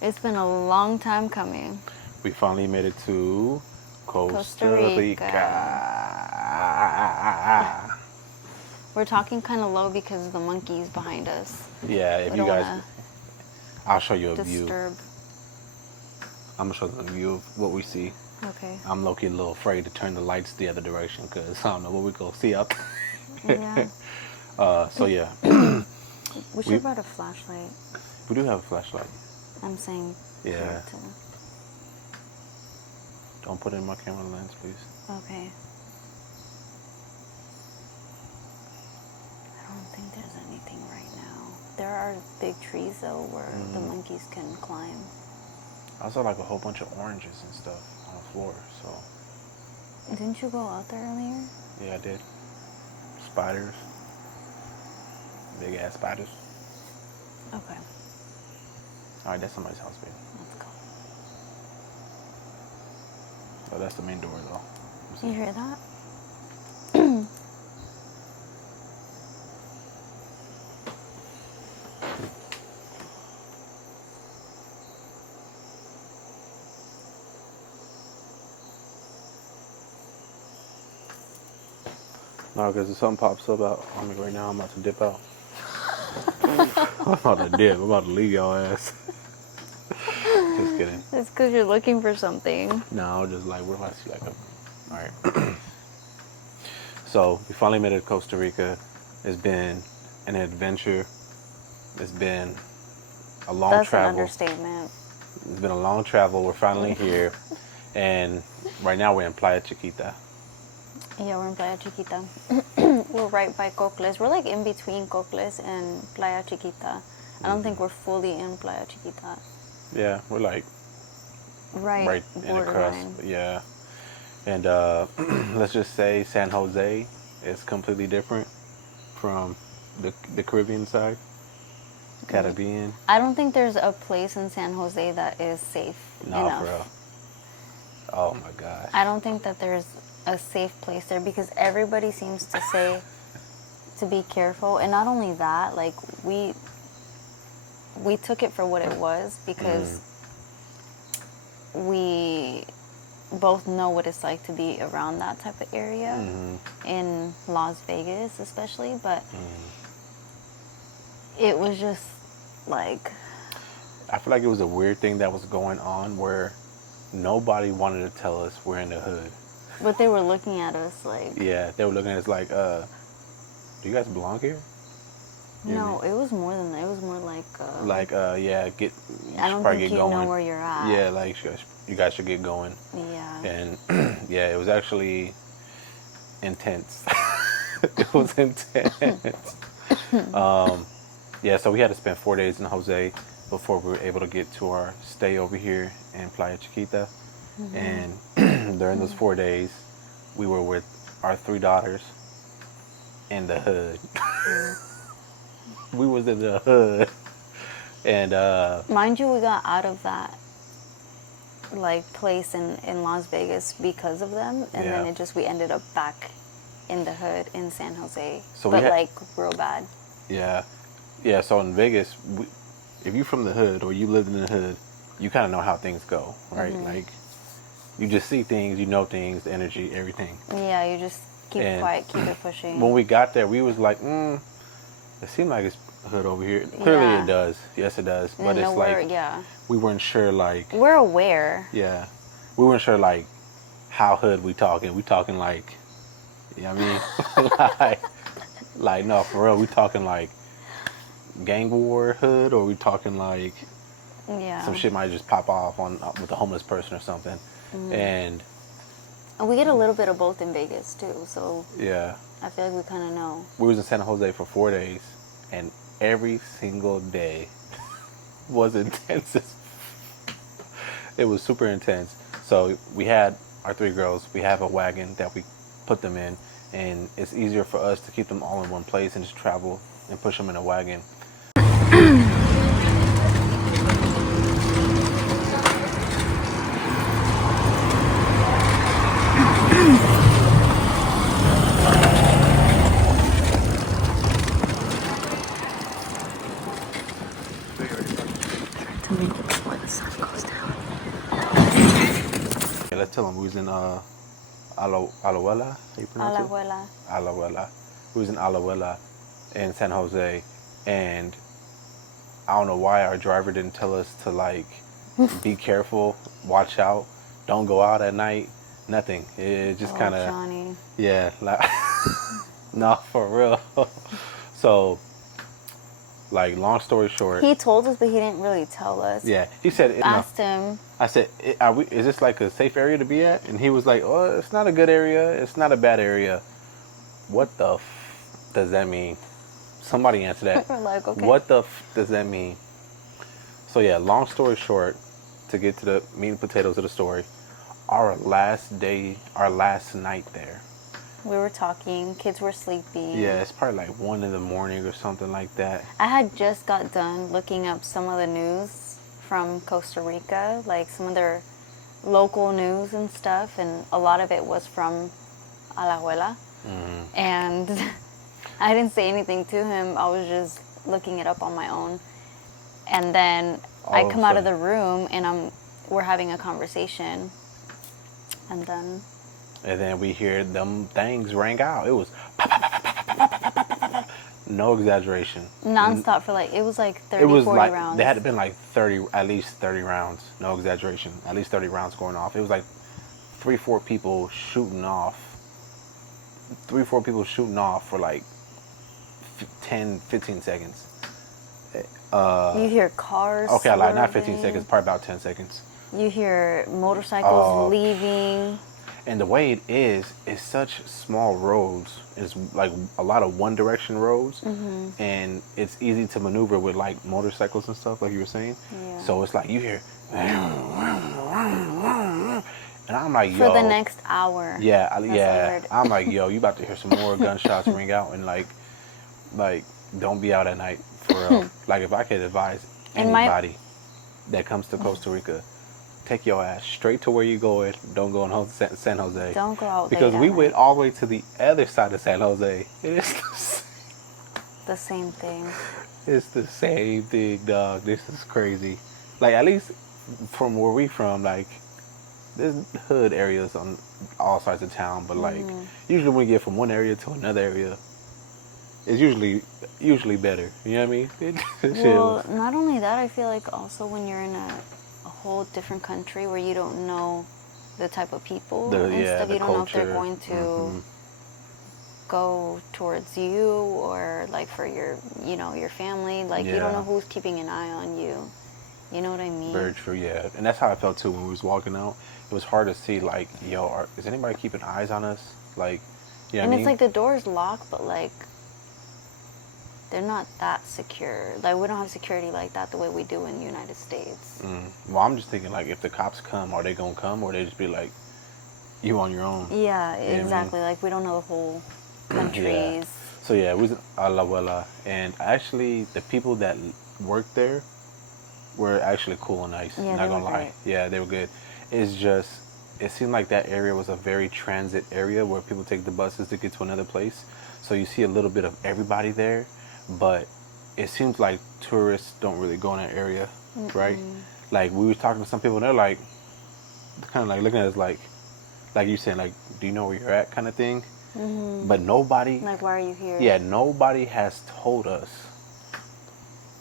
It's been a long time coming. We finally made it to Costa Rica. We're talking kind of low because of the monkeys behind us. Yeah, if We you don't guys, wanna I'll show you a view. disturb. I'm gonna show them a view of what we see. Okay. I'm low-key a little afraid to turn the lights the other direction because I don't know what we gonna see out there. Yeah. So yeah, We should have brought a flashlight. we do have a flashlight. I'm saying. Yeah. for it to- Don't put it in my camera lens, please. Okay. I don't think there's anything right now. There are big trees though where the monkeys can climb. I saw like a whole bunch of oranges and stuff on the floor. So Didn't you go out there earlier? yeah, I did. Spiders, big ass spiders. Okay. All right, that's somebody's house, baby. Let's go. Oh, that's the main door, though. You hear that? No, because if something pops up out on me right now, I'm about to dip out. I'm about to dip. I'm about to leave y'all ass. Just kidding. It's because you're looking for something. No, just like, where do I see like a... All right. So, we finally made it to Costa Rica. It's been an adventure. It's been a long That's travel. an understatement. It's been a long travel. We're finally here. And right now we're in Playa Chiquita. Yeah, we're in Playa Chiquita. We're right by Cocles. We're like in between Cocles and Playa Chiquita. I don't think we're fully in Playa Chiquita. Yeah, we're like right in the crust. borderline. Yeah. And let's just say San Jose is completely different from the Caribbean side, Caribbean. I don't think there's a place in San Jose that is safe enough. For real. Oh my gosh. I don't think that there's a safe place there because everybody seems to say to be careful. And not only that, like we took it for what it was because we both know what it's like to be around that type of area in Las Vegas especially, but it was just like, I feel like it was a weird thing that was going on where nobody wanted to tell us we're in the hood. but they were looking at us like, Yeah, they were looking at us like, do you guys belong here? You know no, what I it was more than that. It was more like, yeah, you I should don't probably think get you going. know where you're at. Yeah, like you guys should get going. Yeah. And yeah, it was actually intense. It was intense. Yeah, so we had to spend 4 days in Jose before we were able to get to our stay over here in Playa Chiquita. And during those 4 days, we were with our 3 daughters in the hood. We was in the hood. And Mind you, we got out of that like place in Las Vegas because of them, and then we ended up back in the hood in San Jose, So but like real bad. Yeah. So in Vegas, if you're from the hood or you lived in the hood, you kind of know how things go, right? Like you just see things, you know things, the energy, everything. Yeah, you just keep quiet, keep it pushing. When we got there, we was like, it seemed like it's hood over here. Clearly it does. Yes, it does. But it's like, we weren't sure, like... We're aware. Yeah. We weren't sure, like, how hood we talking. We talking, like, you know what I mean? like, no, for real, we talking, like, gang war hood, or we talking, like, some shit might just pop off with a homeless person or something. And we get a little bit of both in Vegas, too, so... Yeah. I feel like we kind of know. We was in San Jose for 4 days, and every single day was intense. It was super intense. So we had our 3 girls. We have a wagon that we put them in, and it's easier for us to keep them all in one place and just travel and push them in a wagon. To make it split. the sun goes down. Yeah, let's tell them we was in Alajuela. How you pronounce it? Alajuela. Alajuela. We was in Alajuela in San Jose, and I don't know why our driver didn't tell us to like be careful, watch out, don't go out at night, nothing. It just kind of Johnny. yeah, like no, for real. So, like, long story short, He told us, but he didn't really tell us. yeah, he said, no. Asked him. I said, is this like a safe area to be at? And he was like, oh, it's not a good area. It's not a bad area. What the does that mean? Somebody answer that. We're like, okay. What the does that mean? So yeah, long story short, to get to the meat and potatoes of the story, our last night there. We were talking. Kids were sleeping. Yeah, it's probably like 1 a.m. or something like that. I had just got done looking up some of the news from Costa Rica, like some of their local news and stuff, and a lot of it was from Alajuela. Mm-hmm. And I didn't say anything to him. I was just looking it up on my own. And then I come out of the room and we're having a conversation. And then we hear them things rang out. It was no exaggeration. nonstop for like, it was like 30, 40 rounds. There had been like at least 30 rounds. No exaggeration. At least 30 rounds going off. It was like 3-4 people shooting off. 3-4 people shooting off for like 10, 15 seconds. You hear cars. Okay, I lied. Not 15 seconds. Probably about 10 seconds. You hear motorcycles leaving. And the way it is, it's such small roads. It's like a lot of one direction roads. Mm-hmm. And it's easy to maneuver with like motorcycles and stuff, like you were saying. Yeah. So it's like you hear, and I'm like, yo. For the next hour. Yeah, That's yeah. weird. I'm like, yo, you about to hear some more gunshots ring out, and like, don't be out at night for real. Like, if I could advise anybody that comes to Costa Rica, take your ass straight to where you going. Don't go in San Jose. Don't go out because late we at went night. all the way to the other side of San Jose. It's The same thing. it's the same thing, dog. This is crazy. Like, at least from where we from, like, there's hood areas on all sides of town, but like usually when you get from one area to another area, it's usually better. You know what I mean? Well, not only that, I feel like also when you're in a whole different country where you don't know the type of people and stuff, you don't know if they're going to go towards you or like for your family. Like you don't know who's keeping an eye on you. You know what I mean? Very true, yeah. And that's how I felt too when we was walking out. It was hard to see, like, yo, is anybody keeping eyes on us? Like, you know and what I it's mean? like the door's locked, but like they're not that secure. Like we don't have security like that the way we do in the United States. Well, I'm just thinking, like, if the cops come, are they gonna come, or they just be like, you on your own? Yeah, You know what I mean? exactly. Like we don't know the whole countries. Yeah. So yeah, it was Alajuela, and actually the people that worked there were actually cool and nice. Yeah, not gonna lie. great. Yeah, they were good. It's just, it seemed like that area was a very transit area where people take the buses to get to another place. So you see a little bit of everybody there, but it seems like tourists don't really go in that area, right? Like we were talking to some people and they're like, kind of like looking at us like you saying, like, do you know where you're at, kind of thing. But nobody, Like, why are you here? yeah, nobody has told us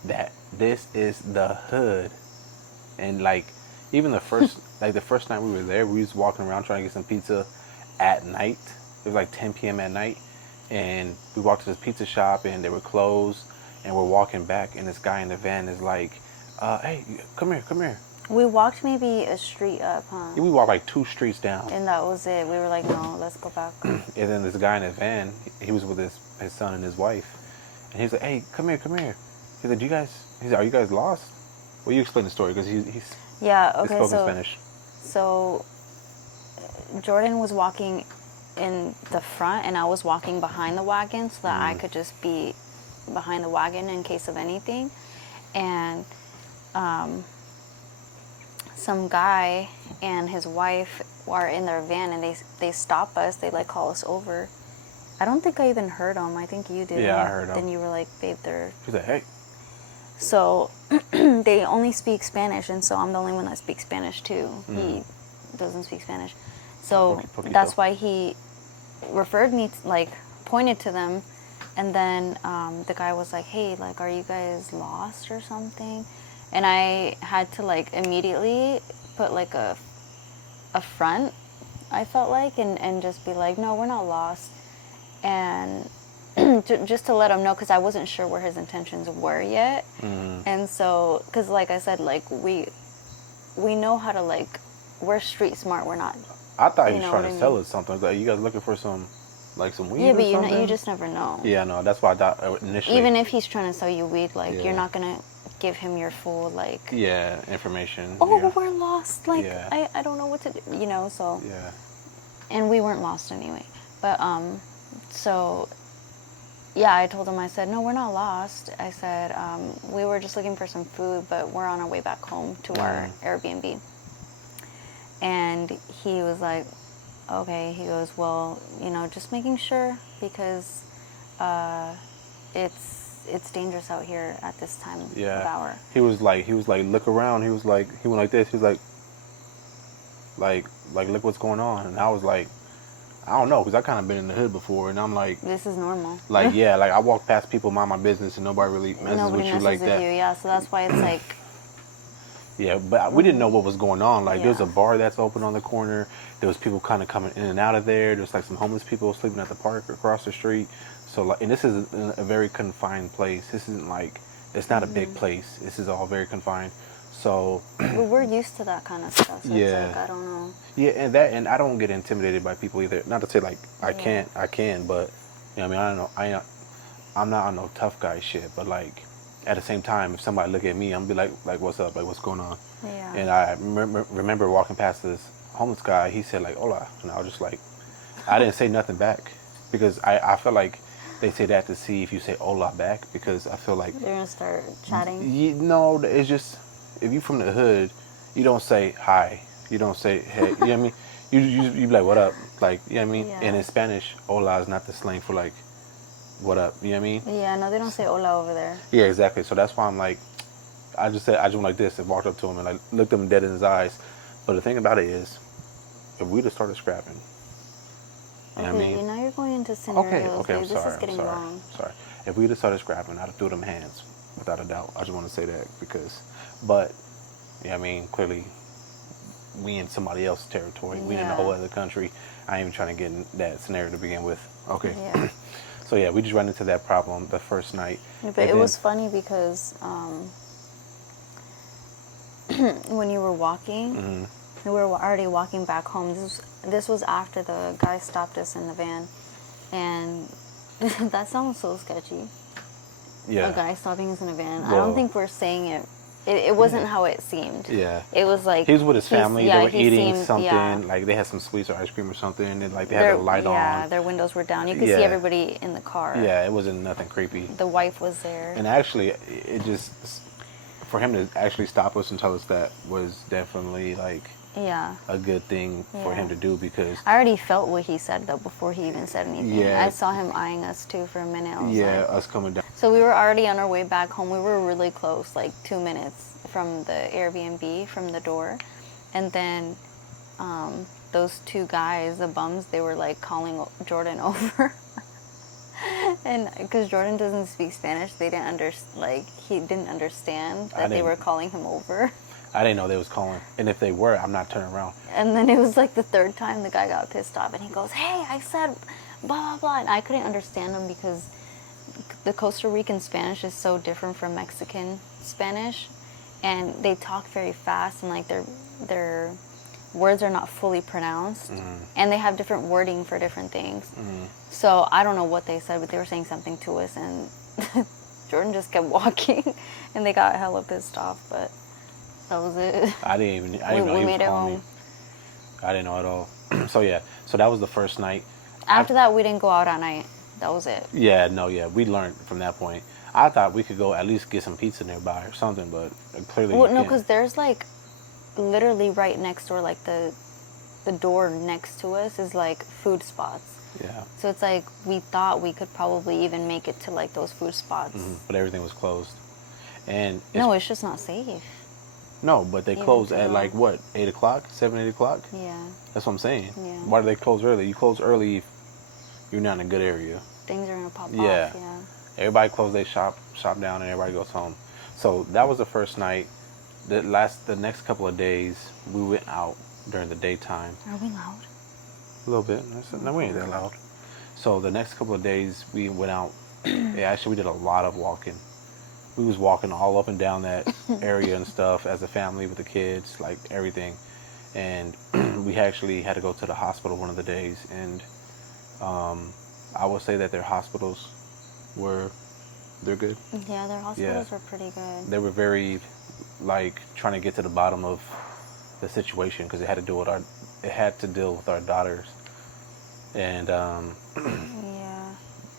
that this is the hood. And like, even the first the first night we were there, we was walking around trying to get some pizza at night. It was like 10 p.m. at night, and we walked to this pizza shop and they were closed, and we're walking back and this guy in the van is like, hey, come here. We walked maybe a street up, huh? We walked like 2 streets down. And that was it. We were like, no, let's go back. And then this guy in the van, he was with his son and his wife, and he's like, hey, come here. He's like, are you guys lost? Well, you explain the story, because he's Yeah, okay, spoke in Spanish. So Jordan was walking in the front and I was walking behind the wagon so that I could just be behind the wagon in case of anything. And some guy and his wife are in their van and they stop us. They like call us over. I don't think I even heard them. I think you did. Yeah, I heard them. Then you were like, babe, they're... He's like, hey. So they only speak Spanish, and so I'm the only one that speaks Spanish too. He doesn't speak Spanish. So that's why he referred me, like, pointed to them. And then the guy was like, hey, like, are you guys lost or something? And I had to, like, immediately put, like, a front, I felt like, and just be like, no, we're not lost. And just to let him know, because I wasn't sure where his intentions were yet. And so, because like I said, like, we know how to, like, we're street smart. We're not. I thought he was trying to sell us something. Like, you guys looking for some weed or something? Yeah, but you just never know. Yeah, no, that's why I thought initially. Even if he's trying to sell you weed, like, you're not going to give him your full, like... Yeah, information. Oh, we're lost. Like, I don't know what to do, so... Yeah. And we weren't lost anyway. But, so... Yeah, I told him, I said, no, we're not lost. I said, we were just looking for some food, but we're on our way back home to our Airbnb. And he was like, okay. He goes, well, just making sure, because it's dangerous out here at this time of hour. He was like, look around. He was like, he went like this. He was like, look what's going on. And I was like, I don't know, because I kind of been in the hood before, and I'm like... This is normal. Like, yeah, like, I walk past people, mind my business, and nobody really messes with you like that. Yeah, so that's why it's like... Yeah, but we didn't know what was going on. Like, there's a bar that's open on the corner. There was people kind of coming in and out of there. There's, like, some homeless people sleeping at the park across the street. So, like, and this is a very confined place. This isn't, like... It's not a big place. This is all very confined. So we're used to that kind of stuff. So it's like, I don't know. Yeah, and I don't get intimidated by people either. Not to say like I can, but I mean, I don't know. I'm not on no tough guy shit, but like at the same time, if somebody look at me, I'm gonna be like what's up, like what's going on? Yeah. And I remember walking past this homeless guy. He said like hola, and I was just like, I didn't say nothing back because I felt like they say that to see if you say hola back, because I feel like they're gonna start chatting. No, it's just. If you from the hood, you don't say hi. You don't say hey. You know what I mean? You be like, what up? Like, you know what I mean? Yeah. And in Spanish, hola is not the slang for like, what up? You know what I mean? Yeah, no, they don't say hola over there. Yeah, exactly. So that's why I'm like, I just went like this and walked up to him and like looked him dead in his eyes. But the thing about it is, if we'd have started scrapping, you know what I mean? Now you're going into scenarios. Okay, I'm this sorry. Is getting wrong. Sorry. If we'd have started scrapping, I'd have threw them hands, without a doubt. I just want to say that because... But, yeah, I mean, clearly, we in somebody else's territory. We in a whole other country. I ain't even trying to get in that scenario to begin with. Okay. Yeah. So, yeah, we just ran into that problem the first night. But it was funny because when you were walking, we were already walking back home. This was after the guy stopped us in the van. And that sounds so sketchy. Yeah. A guy stopping us in a van. Well, I don't think we're saying it. It wasn't how it seemed. Yeah. It was like... He was with his family. They were eating something. Like, they had some sweets or ice cream or something. And, like, they had their light on. Yeah, their windows were down. You could see everybody in the car. Yeah, it wasn't nothing creepy. The wife was there. And actually, it just... For him to actually stop us and tell us that was definitely, like... a good thing for him to do, because I already felt what he said though before he even said anything. Yeah. I saw him eyeing us too for a minute. Us coming down. So we were already on our way back home. We were really close, like 2 minutes from the Airbnb, from the door. And then those two guys, the bums, they were like calling Jordan over. And because Jordan doesn't speak Spanish, they didn't he didn't understand that they were calling him over. I didn't know they was calling. And if they were, I'm not turning around. And then it was like the third time the guy got pissed off. And he goes, hey, I said blah, blah, blah. And I couldn't understand him because the Costa Rican Spanish is so different from Mexican Spanish. And they talk very fast, and like their words are not fully pronounced. And they have different wording for different things. So I don't know what they said, but they were saying something to us. And Jordan just kept walking. And they got hella pissed off, but... That was it. I didn't even know he was calling me. I didn't know at all. So yeah, so that was the first night. After that, we didn't go out at night. That was it. Yeah, we learned from that point. I thought we could go at least get some pizza nearby or something, but clearly no, because there's like literally right next door, like the door next to us is like food spots. Yeah. So it's like we thought we could probably even make it to like those food spots. But everything was closed. And no, it's just not safe. no, but they Even close to at go. like what, 8 o'clock, 7, 8 o'clock. Yeah. That's what I'm saying. Yeah. Why do they close early? You close early if you're not in a good area. Things are gonna pop Yeah. off. Yeah. Everybody close their shop down, and everybody goes home. So that was the first night. The next couple of days, we went out during the daytime. Are we loud? A little bit. No, we ain't that loud. So the next couple of days, we went out. Yeah, actually, we did a lot of walking. We was walking all up and down that area and stuff as a family with the kids, like everything. And we actually had to go to the hospital one of the days. And I would say that their hospitals they're good. Yeah, their hospitals were pretty good. They were very, like, trying to get to the bottom of the situation because it had to deal with our daughters. And Yeah.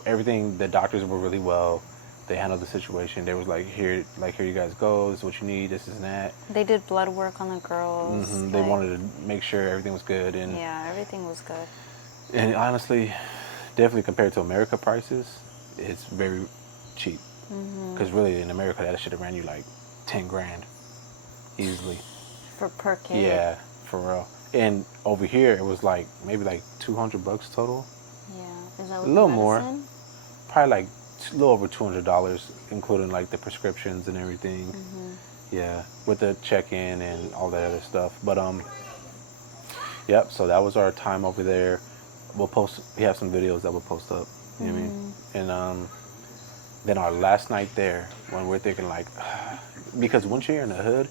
everything, the doctors were really well. They handled the situation. They was like, here you guys go. This is what you need. This and that. They did blood work on the girls. They wanted to make sure everything was good. And yeah, everything was good. And honestly, definitely compared to America prices, it's very cheap. Because really, in America, that should have ran you like 10 grand easily. For per kid. Yeah, for real. And over here, it was like maybe like $200 total. Yeah, is that with a little the more? medicine? Probably like a little over $200, including like the prescriptions and everything. Yeah, with the check-in and all that other stuff. But yep. So that was our time over there. We have some videos that we'll post up. You know what I mean? And then our last night there, when we're thinking like, because once you're in the hood,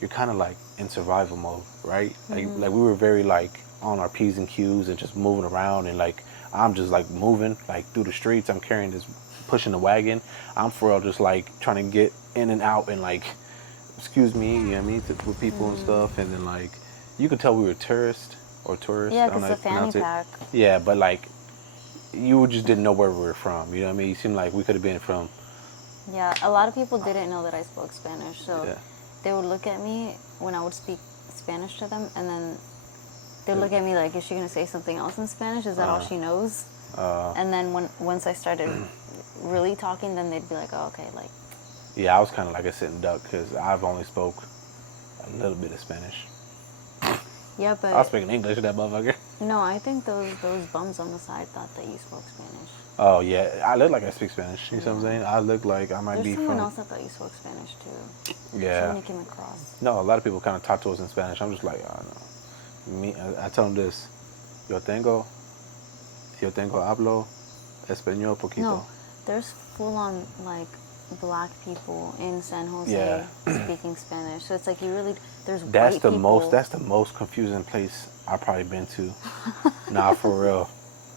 you're kind of like in survival mode, right? Like we were very like on our P's and Q's and just moving around, and like I'm just like moving like through the streets. I'm carrying this, pushing the wagon. I'm for real just like trying to get in and out and like, excuse me, you know what I mean, with people and stuff. And then like you could tell we were tourists. Yeah, because the fanny pack. Yeah, but like you just didn't know where we were from. You know what I mean? You seemed like we could have been from. Yeah, a lot of people didn't know that I spoke Spanish, so Yeah. they would look at me when I would speak Spanish to them, and then they'd look at me like, is she going to say something else in Spanish? Is that all she knows? And then once I started really talking, then they'd be like, oh, okay, like. Yeah, I was kind of like a sitting duck because I've only spoke a little bit of Spanish. Yeah, but I was speaking English to that motherfucker. no, I think those bums on the side thought that you spoke Spanish. Oh yeah, I look like I speak Spanish. You know what I'm saying? I look like I might There's be someone from. else that thought you spoke Spanish too. Yeah. Someone you came across. No, a lot of people kind of talk to us in Spanish. I'm just like, oh, no. I tell them this: yo tengo hablo español poquito. No, there's full on like black people in San Jose Yeah. speaking Spanish. So it's like there's That's white the people. That's the most confusing place I've probably been to. Nah, for real.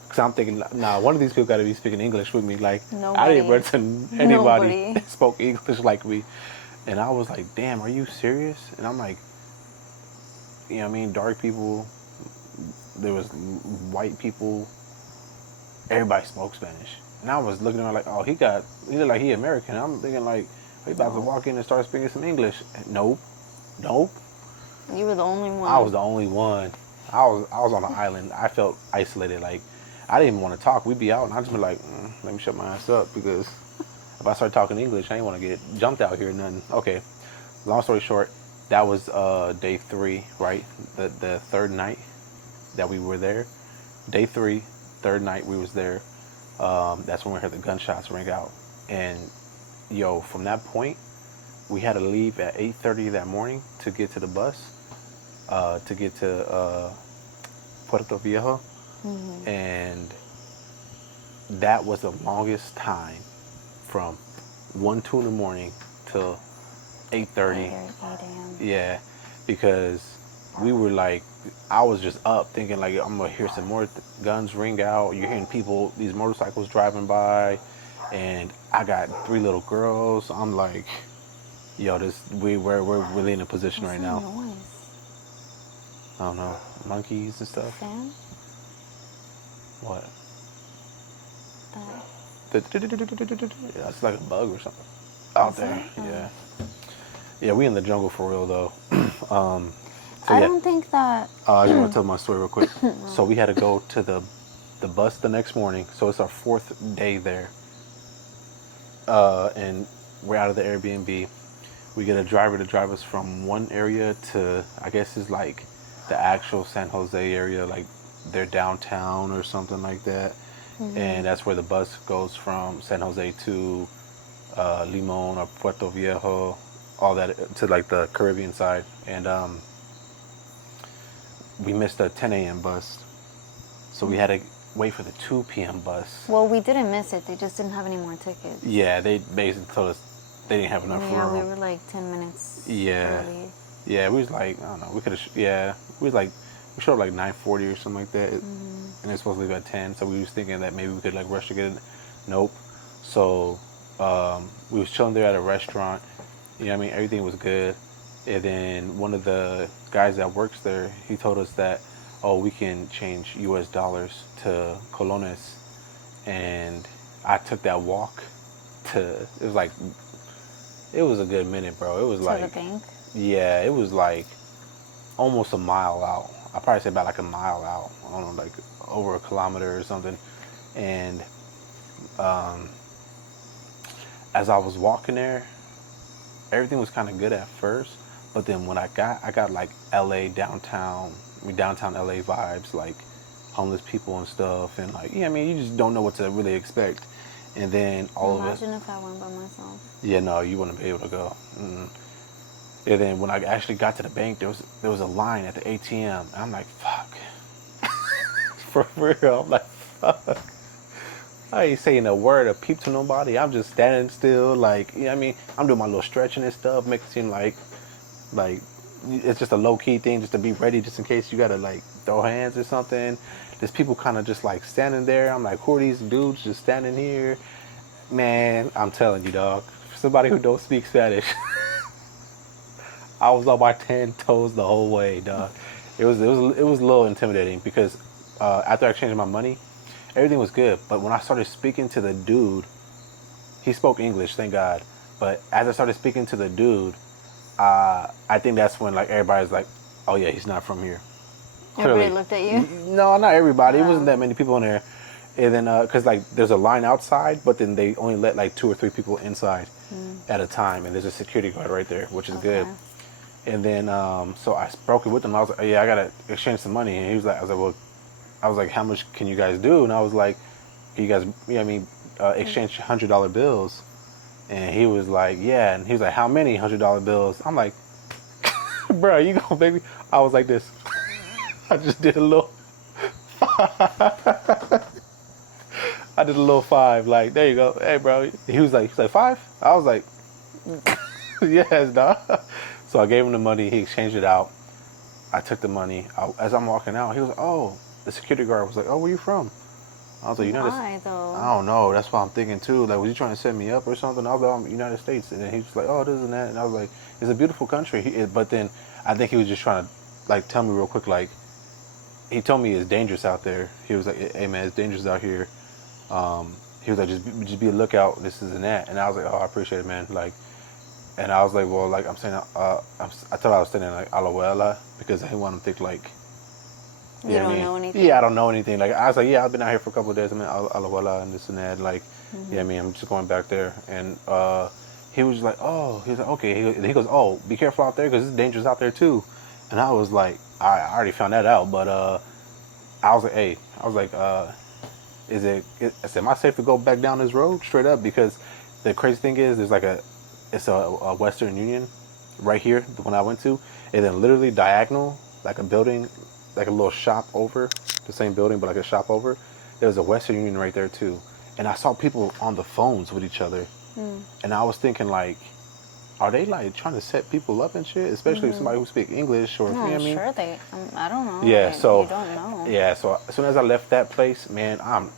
Cause I'm thinking, nah, one of these people got to be speaking English with me. Like I didn't run to anybody Nobody. that spoke English like me, and I was like, damn, are you serious? And I'm like, you know what I mean? Dark people. There was white people. Everybody spoke Spanish. And I was looking at him like, oh, he look like he American. I'm thinking like, he about to walk in and start speaking some English. Nope. You were the only one. I was the only one. I was on an island. I felt isolated. Like, I didn't even want to talk. We'd be out and I'd just be like, let me shut my ass up because if I start talking English, I didn't want to get jumped out here or nothing. Okay. Long story short, that was day 3, right? The third night that we were there. Day 3, third night we was there. That's when we heard the gunshots ring out. And yo, from that point, we had to leave at 8:30 that morning to get to the bus, to get to Puerto Viejo. And that was the longest time from 1, 2 in the morning till 8:30. 8 a.m. Yeah, because we were like, I was just up thinking like, I'm gonna hear some more guns ring out. You're hearing people, these motorcycles driving by, and I got 3 little girls. I'm like, yo, we're really in a position What's right that now. noise? I don't know, monkeys and stuff. Fan? What? That. It's like a bug or something out there. Yeah. Yeah, we in the jungle for real though. I don't think that. I just want to tell my story real quick. So we had to go to the bus the next morning. So it's our 4th day there. And we're out of the Airbnb. We get a driver to drive us from one area to, I guess it's like the actual San Jose area, like their downtown or something like that. And that's where the bus goes from San Jose to Limon or Puerto Viejo, all that to like the Caribbean side. And we missed a 10 a.m. bus, so we had to wait for the 2 p.m. bus. Well, we didn't miss it. They just didn't have any more tickets. Yeah, they basically told us they didn't have enough room. Yeah, we were like 10 minutes early. Yeah, we was like, I don't know, we could have, we was like, we showed up like 9:40 or something like that, and it's supposed to leave at 10, so we was thinking that maybe we could like rush to get it. Nope. So we was chilling there at a restaurant, you know what I mean, everything was good, and then one of the guys that works there, he told us that, oh, we can change US dollars to colones, and I took that walk to, it was a good minute, bro. It was To the bank? yeah, it was like almost a mile out. I probably say about like a mile out. I don't know, like over a kilometer or something. And as I was walking there, everything was kind of good at first. But then when I got like LA downtown, downtown LA vibes, like homeless people and stuff. And like, yeah, I mean, you just don't know what to really expect. And then all of it. Imagine if I went by myself. Yeah, no, you wouldn't be able to go. Mm. And then when I actually got to the bank, there was a line at the ATM. And I'm like, fuck. For real, I'm like, fuck. I ain't saying a word, a peep to nobody. I'm just standing still, like, you know what I mean? I'm doing my little stretching and stuff, make it seem like it's just a low-key thing, just to be ready, just in case you gotta, like, throw hands or something. There's people kind of just, like, standing there. I'm like, who are these dudes just standing here? Man, I'm telling you, dog. For somebody who don't speak Spanish, I was on my 10 toes the whole way, dog. It was a little intimidating because after I changed my money, everything was good. But when I started speaking to the dude, he spoke English, thank God. But as I started speaking to the dude, I think that's when like everybody's like, oh yeah, he's not from here. Everybody looked at you? No, not everybody. It wasn't that many people in there. And then, because like there's a line outside, but then they only let like 2 or 3 people inside at a time. And there's a security guard right there, which is good. And then, so I broke it with him. I was like, oh, yeah, I got to exchange some money. And he was like, I was like, how much can you guys do? And I was like, can you guys, you know what I mean, exchange $100 bills? And he was like, yeah. And he was like, how many $100 bills? I'm like, bro, you go, baby. I was like this. I just did a little, I did a little 5. Like, there you go. Hey, bro. He was like 5? I was like, yes, dog. So I gave him the money. He exchanged it out. I took the money. As I'm walking out, he was like, oh, the security guard was like, oh, where you from? I was like, United States. I don't know. That's what I'm thinking too. Like, was he trying to set me up or something? I was like, I'm United States. And then he was like, oh, this and that. And I was like, it's a beautiful country. But then I think he was just trying to like tell me real quick, like, he told me it's dangerous out there. He was like, hey man, it's dangerous out here. He was like, just be a lookout, this is and that. And I was like, oh, I appreciate it, man. Like, and I was like, well, like I'm saying, I thought I was saying like Alajuela because I didn't want him to think like, you don't know anything. Yeah, I don't know anything. Like I was like, yeah, I've been out here for a couple of days. I'm in Alajuela and this and that. Like, yeah, I mean, I'm just going back there. And he was like, oh, he was like, okay. He goes, oh, be careful out there because it's dangerous out there too. And I was like, I already found that out, but I was like, hey, I said, am I safe to go back down this road straight up? Because the crazy thing is, there's like it's a Western Union right here, the one I went to, and then literally diagonal, like a building, like a little shop over, the same building, but like a shop over, there's a Western Union right there too. And I saw people on the phones with each other, and I was thinking like, are they like trying to set people up and shit? Especially somebody who speaks English or, No, you know what I mean? sure I don't know. Yeah, Like, so you don't know. Yeah, so as soon as I left that place, man, I'm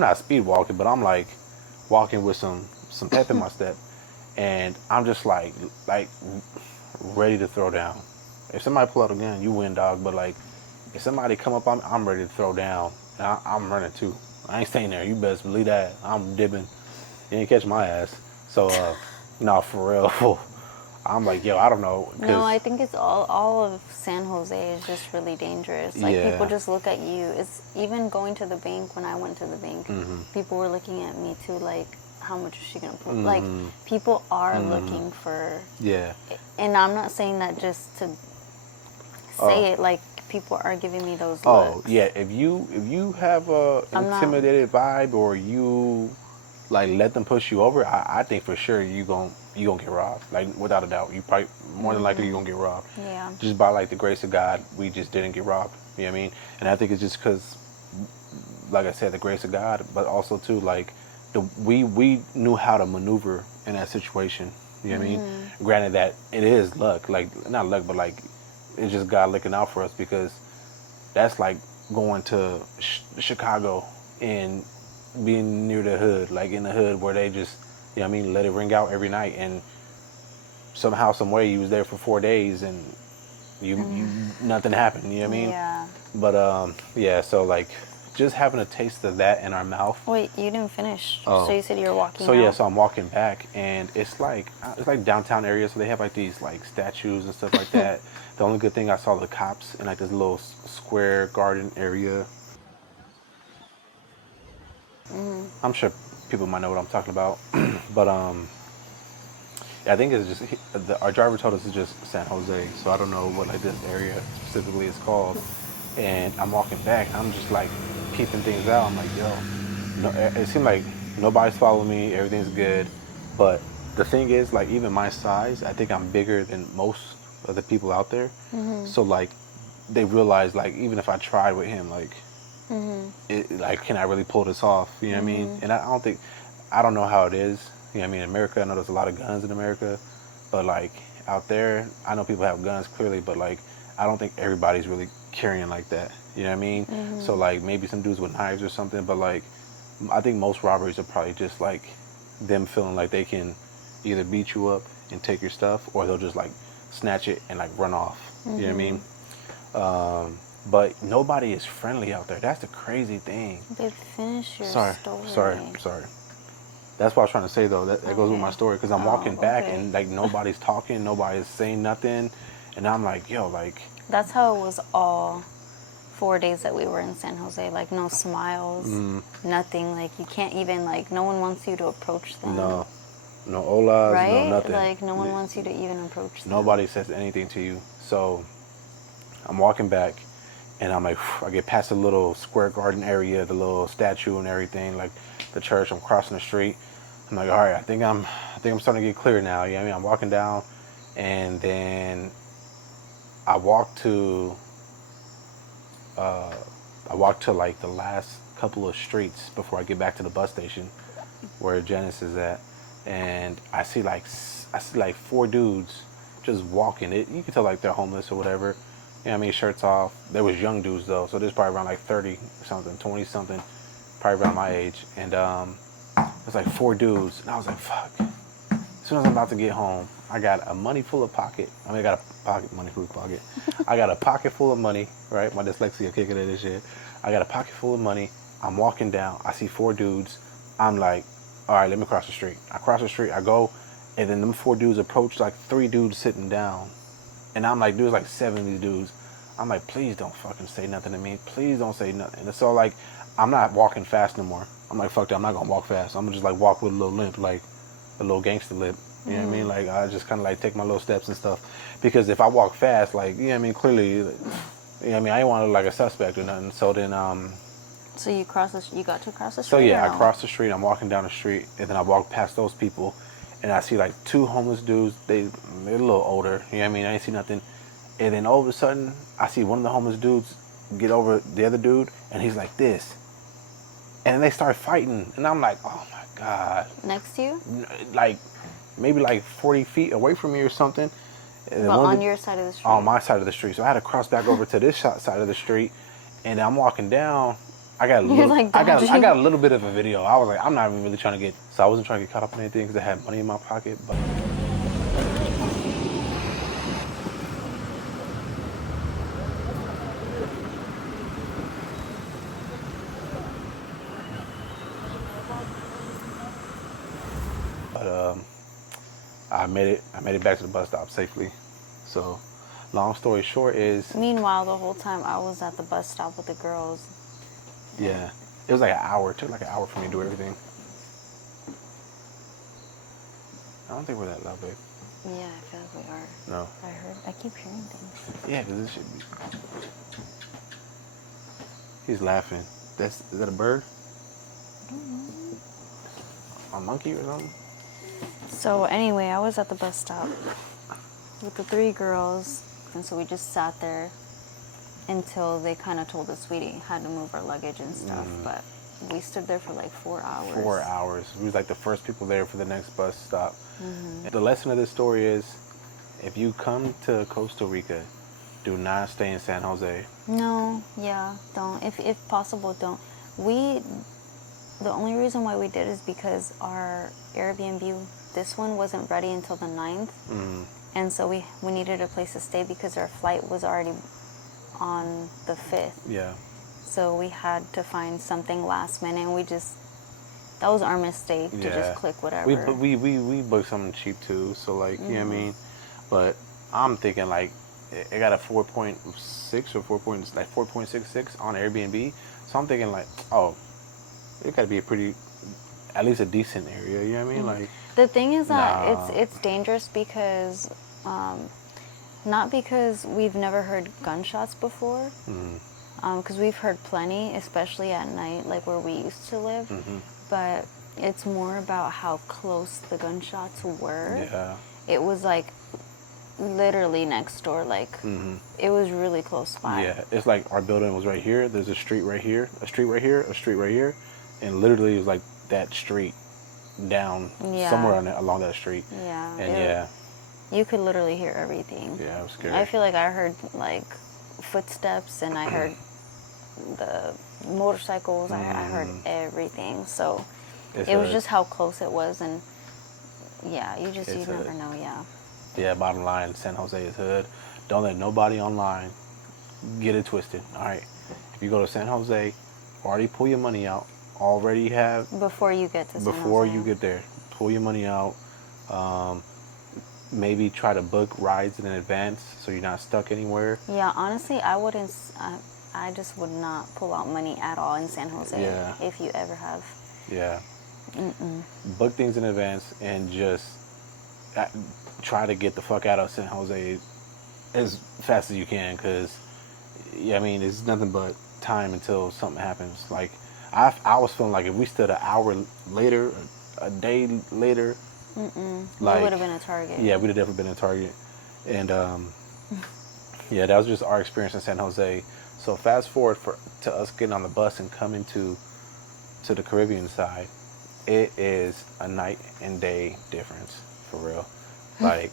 not speed walking, but I'm like walking with some pep in my step, and I'm just like ready to throw down. If somebody pull out a gun, you win, dog. But like, if somebody come up on me, I'm ready to throw down. And I'm running too. I ain't staying there. You best believe that. I'm dipping. You ain't catch my ass. So, no, for real. I'm like, yo, I don't know. No, I think it's all of San Jose is just really dangerous. Like, people just look at you. It's even going to the bank. When I went to the bank, people were looking at me too, like, how much is she gonna put? Like, people are looking for. Yeah. And I'm not saying that just to say it. Like, people are giving me those Oh looks. yeah, if you have a intimidated vibe, or you like let them push you over, I think for sure you gonna get robbed. Like, without a doubt, you probably more than likely you gonna get robbed. Yeah. Just by like the grace of God, we just didn't get robbed. You know what I mean? And I think it's just because, like I said, the grace of God, but also too like we knew how to maneuver in that situation. You know what I mean? Granted that it is luck, like not luck, but like it's just God looking out for us, because that's like going to Chicago and being near the hood, like in the hood where they just, you know what I mean, let it ring out every night, and somehow, some way, you was there for 4 days and you nothing happened. You know what I mean? Yeah. But yeah. So like, just having a taste of that in our mouth. Wait, you didn't finish. Oh. So you said you were walking So out? yeah, so I'm walking back, and it's like downtown area, so they have like these like statues and stuff like that. The only good thing, I saw the cops in like this little square garden area. I'm sure people might know what I'm talking about, but I think it's just our driver told us it's just San Jose, so I don't know what like this area specifically is called. And I'm walking back, and I'm just like peeping things out. I'm like, yo, no, it seemed like nobody's following me, everything's good. But the thing is, like, even my size, I think I'm bigger than most of the people out there. So like, they realize, like, even if I tried with him, like, like, can I really pull this off? You know what I mean? And I don't know how it is. You know what I mean? In America, I know there's a lot of guns in America, but like out there, I know people have guns clearly, but like, I don't think everybody's really carrying like that. You know what I mean? So like, maybe some dudes with knives or something, but like, I think most robberies are probably just like them feeling like they can either beat you up and take your stuff, or they'll just like snatch it and like run off. You know what I mean? But nobody is friendly out there. That's the crazy thing. Babe, finish your Sorry. story. That's what I was trying to say, though. That goes with my story, because I'm walking back, okay. and like nobody's talking, nobody's saying nothing, and I'm like, yo, like. That's how it was all 4 days that we were in San Jose. Like, no smiles, nothing. Like, you can't even, like, no one wants you to approach them. No olas, right? no nothing. Like, no one wants you to even approach them. Nobody says anything to you. So I'm walking back, and I'm like, I get past the little square garden area, the little statue and everything, like the church. I'm crossing the street. I'm like, all right, I think I'm starting to get clear now. You know what I mean? I'm walking down, and then I walk to like the last couple of streets before I get back to the bus station where Janice is at, and I see like 4 dudes just walking. You can tell like they're homeless or whatever. You know what I mean? Shirts off. There was young dudes though, so there's probably around like 30 something, 20 something, probably around my age. And it's like 4 dudes, and I was like, fuck. As soon as I'm about to get home, I got a money full of pocket. I got a money full of pocket. I got a pocket full of money, right? My dyslexia kicking in and shit. I got a pocket full of money. I'm walking down. I see 4 dudes. I'm like, all right, let me cross the street. I cross the street. I go, and then them 4 dudes approach, like 3 dudes sitting down. And I'm like, dudes, like 7 of these dudes. I'm like, please don't fucking say nothing to me. Please don't say nothing. And so like, I'm not walking fast no more. I'm like, fuck that. I'm not gonna walk fast. I'm gonna just like walk with a little limp, like a little gangster limp. You know what I mean? Like, I just kind of like take my little steps and stuff. Because if I walk fast, like, you know what I mean? Clearly, you know what I mean? I ain't want to look like a suspect or nothing. So then, So you got to cross the street? so yeah, I cross the street. I'm walking down the street, and then I walk past those people, and I see like 2 homeless dudes. They're a little older. You know what I mean? I ain't see nothing. And then all of a sudden, I see one of the homeless dudes get over the other dude, and he's like this. And then they start fighting, and I'm like, oh my God. Next to you? Like, maybe like 40 feet away from me or something. And but on your side of the street? On my side of the street. So I had to cross back over to this side of the street, and I'm walking down. I got a little bit of a video. I was like, I'm not even really trying to get, so I wasn't trying to get caught up in anything because I had money in my pocket, but. I made it back to the bus stop safely. So, long story short is. Meanwhile, the whole time I was at the bus stop with the girls. Yeah, it was like an hour. It took like an hour for me to do everything. I don't think we're that loud, babe. Yeah, I feel like we are. No. I keep hearing things. Yeah, because this should be. He's laughing. Is that a bird? A monkey or something? So anyway, I was at the bus stop with the 3 girls, and so we just sat there until they kind of told us we had to move our luggage and stuff. But we stood there for like 4 hours. 4 hours. We was like the first people there for the next bus stop. The lesson of this story is, if you come to Costa Rica, do not stay in San Jose. No, yeah, don't. If possible, don't. The only reason why we did is because our Airbnb, this one wasn't ready until the 9th. And so we needed a place to stay because our flight was already on the 5th. Yeah. So we had to find something last minute, and that was our mistake to just click whatever. We booked something cheap too, so like, you know what I mean? But I'm thinking like, it got a 4.6 or 4.66 on Airbnb. So I'm thinking like, oh, it got to be at least a decent area, you know what I mean? Like, the thing is that it's dangerous because, not because we've never heard gunshots before, because we've heard plenty, especially at night, like where we used to live, but it's more about how close the gunshots were. Yeah. It was like literally next door, like it was really close by. Yeah, it's like our building was right here. There's a street right here, a street right here, a street right here, and literally it was like that street down somewhere along that street. Yeah. And you could literally hear everything. Yeah, it was scary. I feel like I heard like footsteps, and I heard the motorcycles. I heard everything. So it was just how close it was, and you never know. Yeah, bottom line, San Jose is hood. Don't let nobody online get it twisted. All right, if you go to San Jose, already pull your money out. Already have before you get to San before Jose. You get there, pull your money out. Maybe try to book rides in advance so you're not stuck anywhere. Yeah, honestly, I wouldn't. I just would not pull out money at all in San Jose if you ever have. Yeah. Book things in advance and just try to get the fuck out of San Jose as fast as you can, because I mean, it's nothing but time until something happens. Like I was feeling like if we stood an hour later, a day later, like, we would have been a target. Yeah, we'd have definitely been a target. And yeah, that was just our experience in San Jose. So fast forward to us getting on the bus and coming to the Caribbean side, it is a night and day difference, for real. Like,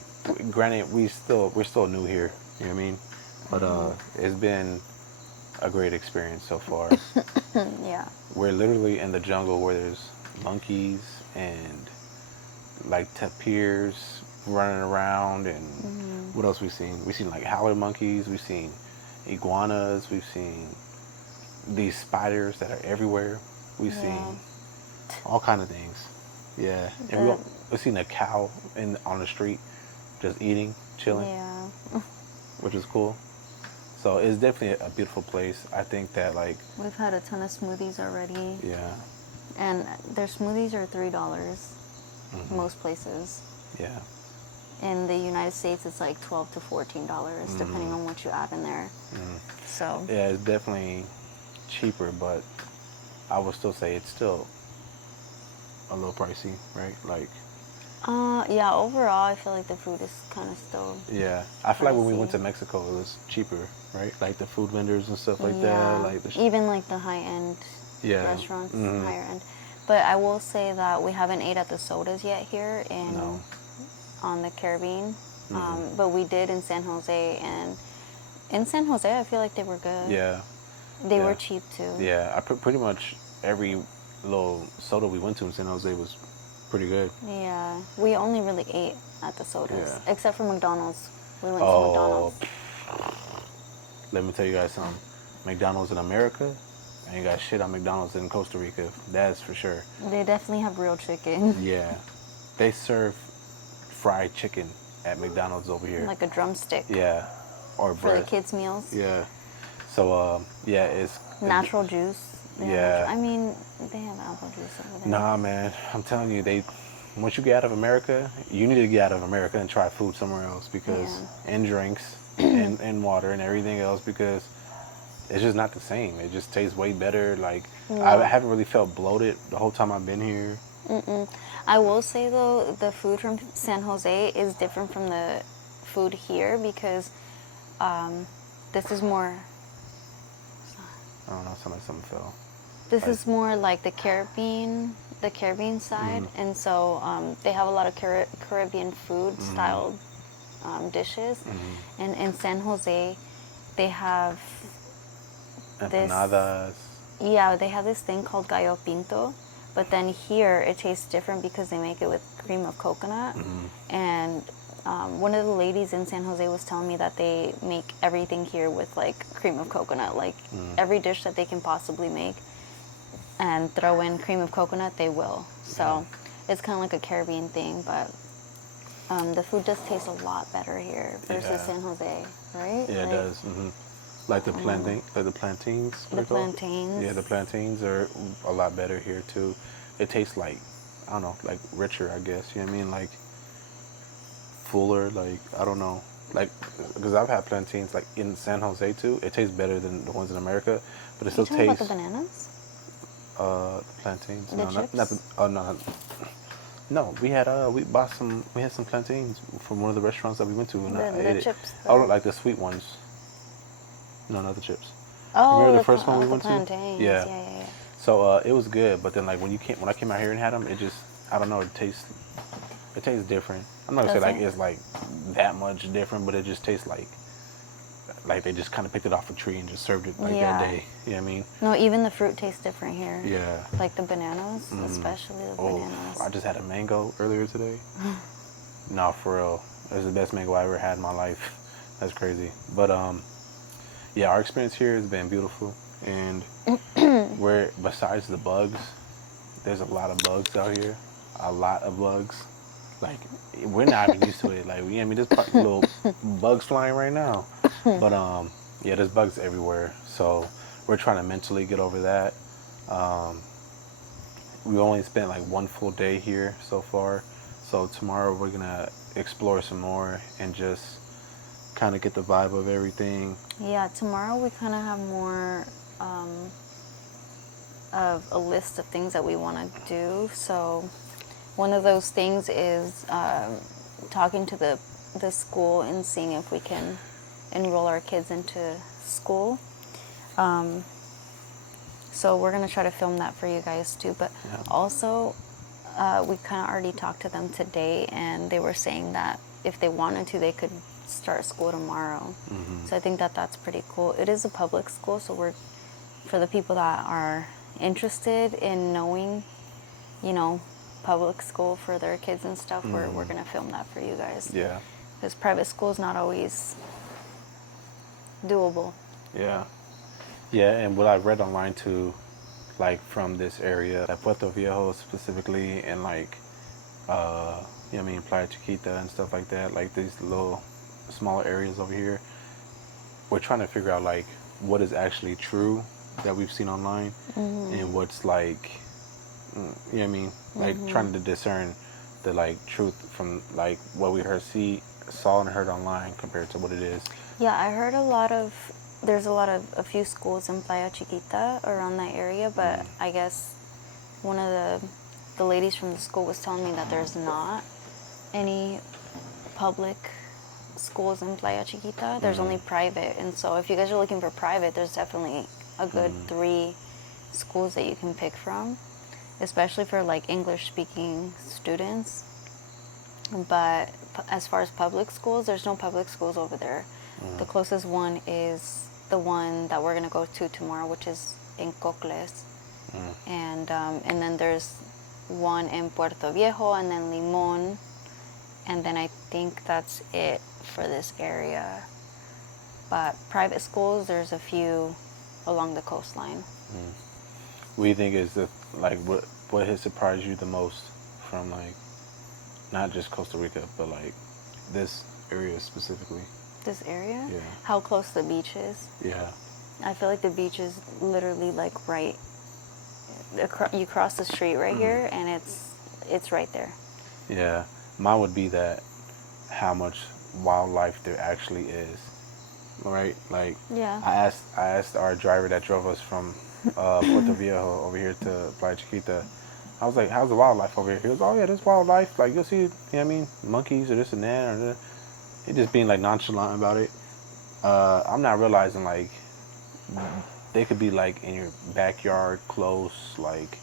granted, we're still new here, you know what I mean? But it's been a great experience so far. Yeah. We're literally in the jungle where there's monkeys and like tapirs running around, and what else we've seen? We've seen like howler monkeys, we've seen iguanas, we've seen these spiders that are everywhere. We've seen all kind of things. Yeah. And we've seen a cow on the street just eating, chilling. Yeah. Which is cool. So it's definitely a beautiful place. I think that like we've had a ton of smoothies already. Yeah. And their smoothies are $3 most places. Yeah. In the United States, it's like $12 to $14 depending on what you add in there. So yeah, it's definitely cheaper, but I would still say it's still a little pricey, right? Like. Yeah. Overall, I feel like the food is kind of still. Yeah, I feel like when we went to Mexico, it was cheaper, right? Like the food vendors and stuff like that. Like even like the high end restaurants, higher end. But I will say that we haven't ate at the sodas yet here on the Caribbean. But we did in San Jose, and in San Jose, I feel like they were good. Yeah. They were cheap too. Yeah, I pretty much every little soda we went to in San Jose was pretty good. Yeah, we only really ate at the sodas, except for McDonald's. We went to McDonald's. Let me tell you guys something. McDonald's in America, ain't got shit on McDonald's in Costa Rica. That's for sure. They definitely have real chicken. Yeah, they serve fried chicken at McDonald's over here. Like a drumstick. Yeah, or for the kids' meals. Yeah. So yeah, it's natural juice. Yeah. I mean, they have apple juice over there. Nah, man, I'm telling you, once you get out of America, you need to get out of America and try food somewhere else because and drinks and water and everything else because it's just not the same. It just tastes way better. Like I Yeah. haven't really felt bloated the whole time I've been here. I will say though, the food from San Jose is different from the food here because this is more. I don't know, something fell. This Like, is more like the Caribbean side, and so they have a lot of Caribbean food styled dishes. And in San Jose, they have this. empanadas. Yeah, they have this thing called gallo pinto, but then here it tastes different because they make it with cream of coconut. And one of the ladies in San Jose was telling me that they make everything here with like cream of coconut, like every dish that they can possibly make and throw in cream of coconut, they will. So it's kind of like a Caribbean thing, but the food does taste a lot better here versus San Jose, right? Yeah, it does. Like the plantains. The what are called? plantains. Yeah, the plantains are a lot better here too. It tastes like I don't know, like richer, I guess. You know what I mean? Like fuller. Like I don't know. Like because I've had plantains like in San Jose too. It tastes better than the ones in America, but it Are you still talking about tastes. the bananas? The plantains. The No, not chips? the. Oh no. No, we had we had some plantains from one of the restaurants that we went to and I The ate it. chips. Oh, like the sweet ones. No, not the chips. Oh, Remember the first one we the went to? plantains. Yeah. Yeah. So it was good, but then like when I came out here and had them, it just I don't know, it tastes different. I'm not gonna say Does like it? it's like that much different, but it just tastes like they just kind of picked it off a tree and just served it like Yeah. that day. You know what I mean? No, even the fruit tastes different here. Yeah. Like the bananas, especially the Oh, bananas. I just had a mango earlier today. No, for real, it was the best mango I ever had in my life. That's crazy. But yeah, our experience here has been beautiful, and where besides the bugs, there's a lot of bugs out here. A lot of bugs. Like we're not even used to it. Like I mean, there's little bugs flying right now. But yeah, there's bugs everywhere. So we're trying to mentally get over that. We only spent like one full day here so far. So tomorrow we're gonna explore some more and just kind of get the vibe of everything. Yeah, tomorrow we kind of have more of a list of things that we want to do. So one of those things is talking to the school and seeing if we can enroll our kids into school. So we're going to try to film that for you guys too. But also, we kind of already talked to them today, and they were saying that if they wanted to, they could start school tomorrow. So I think that that's pretty cool. It is a public school, so we're, for the people that are interested in knowing, you know, public school for their kids and stuff, we're going to film that for you guys. Yeah. Because private school is not always doable. Yeah. Yeah, and what I read online too, like from this area, like Puerto Viejo specifically, and like, you know what I mean, Playa Chiquita and stuff like that, like these little smaller areas over here, we're trying to figure out like what is actually true that we've seen online and what's like, you know what I mean, like trying to discern the like truth from like what we saw and heard online compared to what it is. Yeah, I heard there's a few schools in Playa Chiquita around that area, but I guess one of the ladies from the school was telling me that there's not any public schools in Playa Chiquita. There's only private, and so if you guys are looking for private, there's definitely a good 3 schools that you can pick from, especially for like English speaking students. But as far as public schools, there's no public schools over there. The closest one is the one that we're gonna go to tomorrow, which is in Cocles, and then there's one in Puerto Viejo, and then Limon, and then I think that's it for this area. But private schools, there's a few along the coastline. What do you think is what has surprised you the most from like not just Costa Rica but like this area specifically? This area? Yeah. How close the beach is. Yeah. I feel like the beach is literally like right. You cross the street right here, and it's right there. Yeah, mine would be that how much wildlife there actually is, right? Like, Yeah. I asked our driver that drove us from Puerto Viejo over here to Playa Chiquita. I was like, "How's the wildlife over here?" He goes, "Oh yeah, there's wildlife. Like you'll see, you know what I mean, monkeys or this and that." Or this. He just being like nonchalant about it. I'm not realizing like they could be like in your backyard, close, like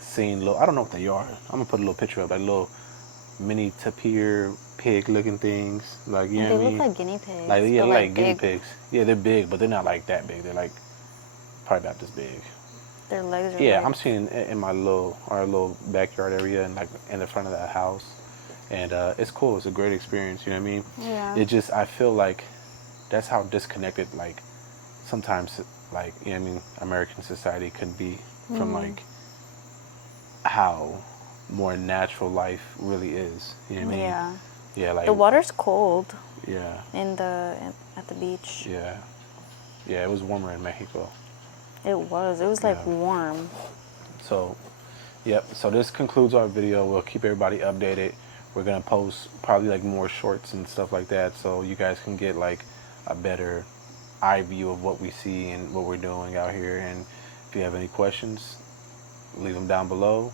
seeing little. I don't know what they are. I'm gonna put a little picture up, like little mini tapir pig looking things. Like you know They what I look mean? like guinea pigs, Like yeah, but they're like like guinea big. pigs. Yeah, they're big, but they're not like that big. They're like probably not this big. Their legs are Yeah, like. I'm seeing it in my our little backyard area and like in the front of that house, and it's cool. It's a great experience. You know what I mean? Yeah. It just I feel like that's how disconnected like sometimes like you know what I mean American society can be from like how more natural life really is. You know what I mean? Yeah. Yeah, like The water's cold yeah, at the beach. yeah, yeah. It was warmer in Mexico. It was. It was like Yeah. warm. So, yep. So this concludes our video. We'll keep everybody updated. We're gonna post probably like more shorts and stuff like that, so you guys can get like a better eye view of what we see and what we're doing out here. And if you have any questions, leave them down below.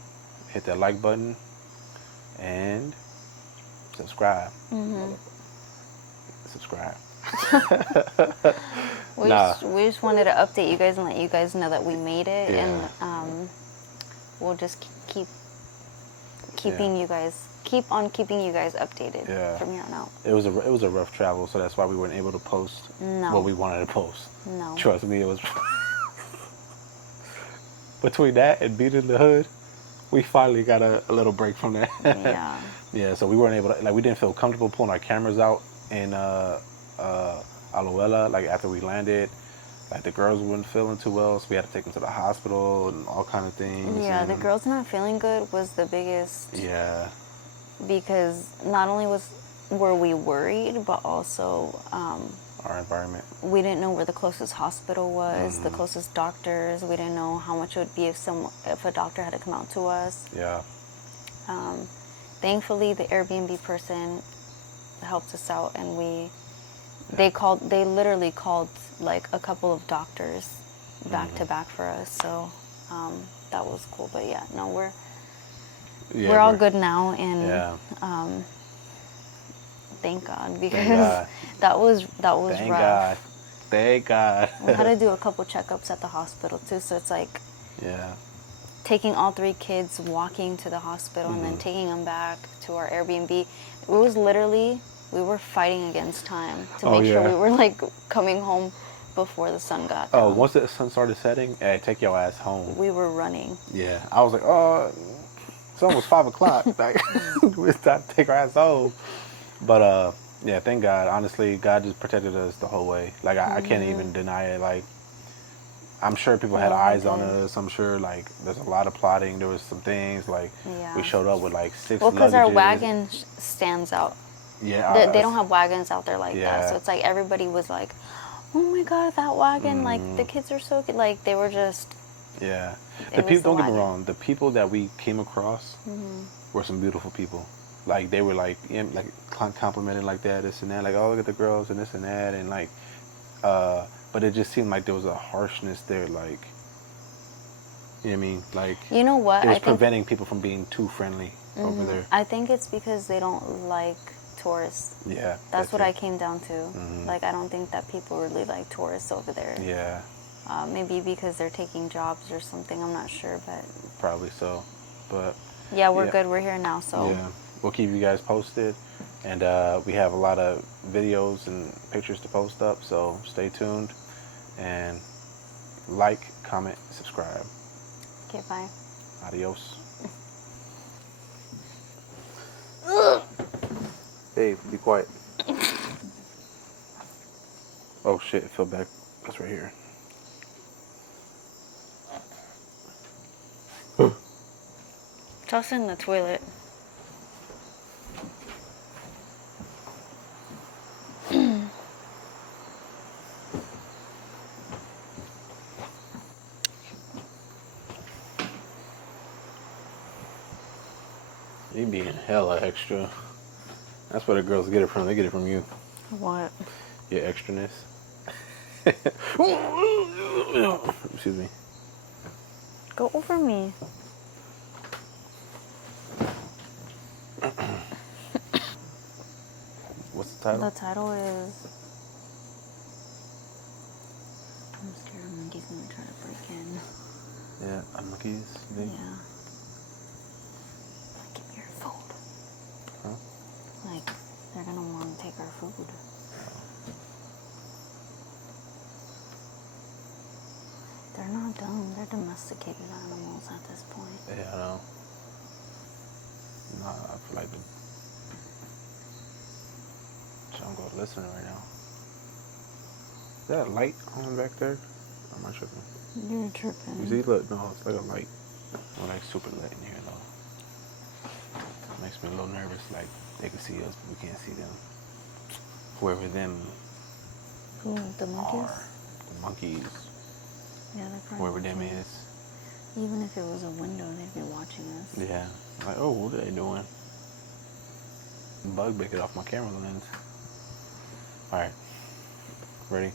Hit that like button and subscribe. Subscribe. Nah. We just wanted to update you guys and let you guys know that we made it, Yeah. and we'll just keeping you guys keeping you guys updated Yeah. from here on out. It was a rough travel, so that's why we weren't able to post No. what we wanted to post. No. Trust me, it was between that and being in the hood, we finally got a little break from that. Yeah. Yeah, so we weren't able to, like, we didn't feel comfortable pulling our cameras out in Aloela, like after we landed. Like the girls weren't feeling too well, so we had to take them to the hospital and all kind of things. Yeah, and the girls not feeling good was the biggest. Yeah. Because not only were we worried, but also Our environment. we didn't know where the closest hospital was, the closest doctors. We didn't know how much it would be if a doctor had to come out to us. Yeah. Thankfully, the Airbnb person helped us out, and they literally called like a couple of doctors back to back for us. So that was cool. But yeah, no, we're all good now, and Yeah. thank God, because Thank God. that was Thank rough. God. Thank God. We had to do a couple checkups at the hospital too, so it's like Yeah. taking all 3 kids, walking to the hospital, and then taking them back to our Airbnb. It was literally, we were fighting against time to make sure we were like coming home before the sun got down. Oh, once the sun started setting, hey, take your ass home. We were running. Yeah. I was like, oh, it's almost 5 o'clock. Like, it's time to take our ass home. But yeah, thank God. Honestly, God just protected us the whole way. Like I can't even deny it. Like I'm sure people had eyes on us. I'm sure like there's a lot of plotting. There was some things like we showed up with like 6 Well, because our luggages. wagon stands out. Yeah, They don't have wagons out there like that, Yeah. so it's like everybody was like, "Oh my God, that wagon! Like the kids are so good." Like they were just. Yeah, It was people. the Don't get me wagon. wrong. The people that we came across were some beautiful people. Like they were like complimented like that, this and that. Like, oh, look at the girls and this and that, and like, but it just seemed like there was a harshness there. Like, you know what I mean? Like, You know what? it was I think preventing people from being too friendly over there. I think it's because they don't like tourists. Yeah, That's what it. I came down to. Like I don't think that people really like tourists over there. Yeah, Maybe because they're taking jobs or something. I'm not sure, but probably so. But yeah, we're Yeah. good. We're here now, so yeah, we'll keep you guys posted, and we have a lot of videos and pictures to post up. So stay tuned, and like, comment, subscribe. okay, bye. Adios. Hey, be quiet. Oh shit, it fell back. That's right here. Toss it in the toilet. You being hella extra. That's where the girls get it from. They get it from you. What? Your extraness. Excuse me. Go over me. What's the title? The title is... I'm scared monkey's gonna try to break in. Yeah, monkeys. Yeah. Like, give me your food. Huh? Like, they're gonna want to take our food. They're not dumb. They're domesticated animals at this point. Yeah, I know. Nah, I feel like the jungle listening right now. Is that a light on back there? Am I tripping? You're tripping. You see, look, no, it's like a light. Or like super lit in here, though. Makes me a little nervous, like they can see us, but we can't see them. Whoever them Who, the monkeys? are, the monkeys, Yeah, they're probably whoever them watching us. is. Even if it was a window, they'd be watching us. Yeah, like, oh, what are they doing? Bug bit it off my camera lens. All right, ready?